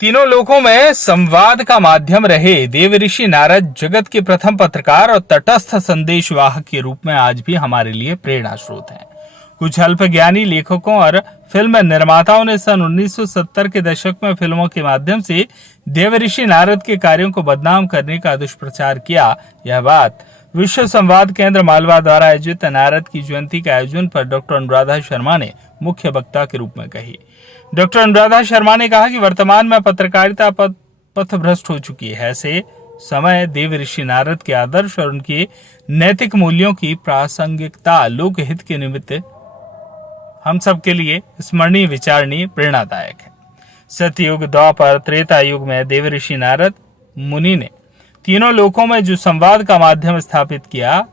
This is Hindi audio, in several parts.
तीनों लोकों में संवाद का माध्यम रहे देव ऋषि नारद जगत के प्रथम पत्रकार और तटस्थ संदेशवाहक के रूप में आज भी हमारे लिए प्रेरणा स्रोत हैं। कुछ अल्पज्ञानी लेखकों और फिल्म निर्माताओं ने सन 1970 के दशक में फिल्मों के माध्यम से देव ऋषि नारद के कार्यों को बदनाम करने का दुष्प्रचार किया। यह बात विश्व संवाद केंद्र मालवा द्वारा आयोजित नारद की जयंती के आयोजन पर डॉक्टर अनुराधा शर्मा ने मुख्य वक्ता के रूप में कही। डॉक्टर अनुराधा शर्मा ने कहा कि वर्तमान में पत्रकारिता पथभ्रष्ट हो चुकी है। ऐसे समय देव ऋषि नारद के आदर्श और उनके नैतिक मूल्यों की प्रासंगिकता लोकहित के निमित्त हम सब के लिए स्मरणीय, विचारणीय, प्रेरणादायक है। सतयुग, द्वापर, त्रेता युग में देव ऋषि नारद मुनि ने तीनों लोकों में जो संवाद का माध्यम स्थापित किया,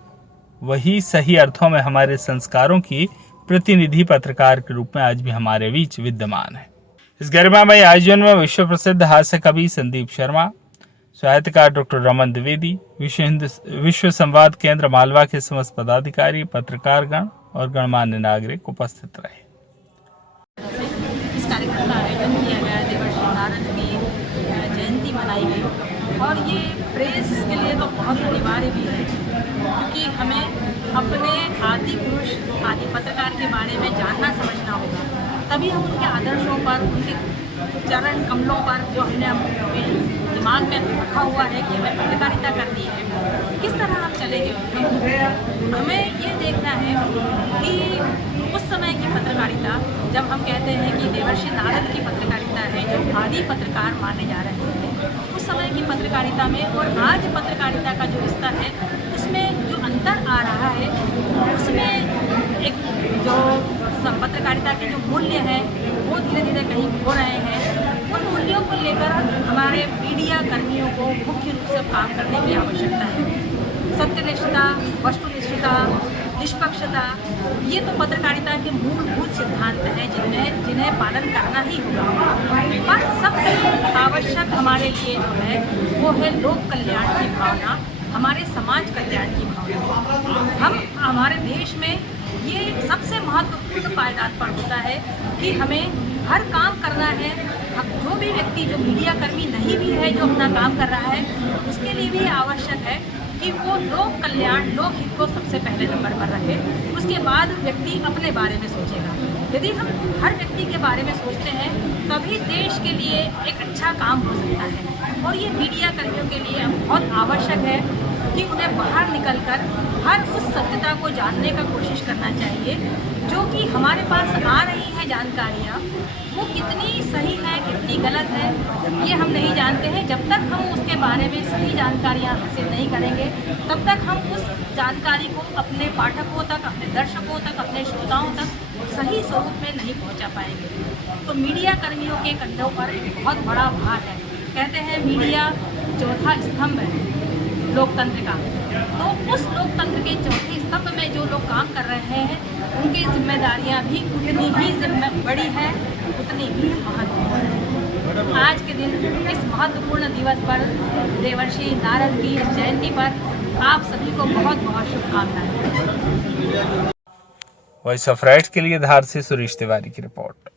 वही सही अर्थों में हमारे संस्कारों की प्रतिनिधि पत्रकार के रूप में आज भी हमारे बीच विद्यमान है। इस गरिमामय आयोजन में विश्व प्रसिद्ध हास्य कवि संदीप शर्मा, साहित्यकार डॉक्टर रमन द्विवेदी, विश्व संवाद केंद्र मालवा के समस्त पदाधिकारी, पत्रकारगण और गणमान्य नागरिक उपस्थित रहे। इस कार्यक्रम का आयोजन किया गया, देवर्षि नारद की जयंती मनाई गई और ये प्रेस के लिए तो बहुत अनिवार्य भी है, क्योंकि हमें अपने आदि पुरुष, आदि पत्रकार के बारे में जानना समझना होगा, तभी हम उनके आदर्शों पर, उनके चरण कमलों पर जो हमने अपने दिमाग में रखा हुआ है कि हमें पत्रकारिता करनी है, किस तरह हम चलेंगे। हमें ये देखना है कि उस समय की पत्रकारिता, जब हम कहते हैं कि देवर्षि नारद की पत्रकारिता है जो आदि पत्रकार माने जा रहे हैं, उस समय की पत्रकारिता में और आज पत्रकारिता का जो स्तर है उसमें जो अंतर आ रहा है, उसमें एक जो पत्रकारिता के जो मूल्य हैं वो धीरे धीरे कहीं खो रहे हैं। उन मूल्यों को लेकर हमारे मीडिया कर्मियों को मुख्य रूप से काम करने की आवश्यकता है। सत्यनिष्ठता, वस्तुनिष्ठता, निष्पक्षता, ये तो पत्रकारिता के मूलभूत सिद्धांत हैं जिन्हें पालन करना ही होगा। पर सबसे आवश्यक हमारे लिए जो है वो है लोक कल्याण की भावना, हमारे समाज कल्याण की भावना। हमारे देश में ये सबसे महत्वपूर्ण पायदान पर होता है कि हमें हर काम करना है। जो भी व्यक्ति जो मीडिया कर्मी नहीं भी है, जो अपना काम कर रहा है, उसके लिए भी आवश्यक है कि वो लोक कल्याण, लोकहित को सबसे पहले नंबर पर रखे। उसके बाद व्यक्ति अपने बारे में सोचेगा। यदि हम हर व्यक्ति के बारे में सोचते हैं तभी देश के लिए एक अच्छा काम हो सकता है। और ये मीडिया कर्मियों के लिए बहुत आवश्यक है कि उन्हें बाहर निकलकर हर उस सत्यता को जानने का कोशिश करना चाहिए जो कि हमारे पास आ रही है जानकारियाँ, वो कितनी सही है, कितनी गलत है, ये हम नहीं जानते हैं। जब तक हम उसके बारे में सही जानकारियाँ हासिल नहीं करेंगे, तब तक हम उस जानकारी को अपने पाठकों तक, अपने दर्शकों तक, अपने श्रोताओं तक सही स्वरूप में नहीं पहुंचा पाएंगे। तो मीडिया कर्मियों के कंधों पर एक बहुत बड़ा भार है। कहते हैं मीडिया चौथा स्तंभ है लोकतंत्र का, तो उस लोकतंत्र के चौथे स्तंभ में जो लोग काम कर रहे हैं उनकी जिम्मेदारियां भी उतनी ही बड़ी है, उतनी ही महत्वपूर्ण है। आज के दिन इस महत्वपूर्ण दिवस पर, देवर्षि नारद की जयंती पर आप सभी को बहुत बहुत शुभकामनाएं। वॉइस ऑफ राइट्स के लिए धार से सुरेश तिवारी की रिपोर्ट।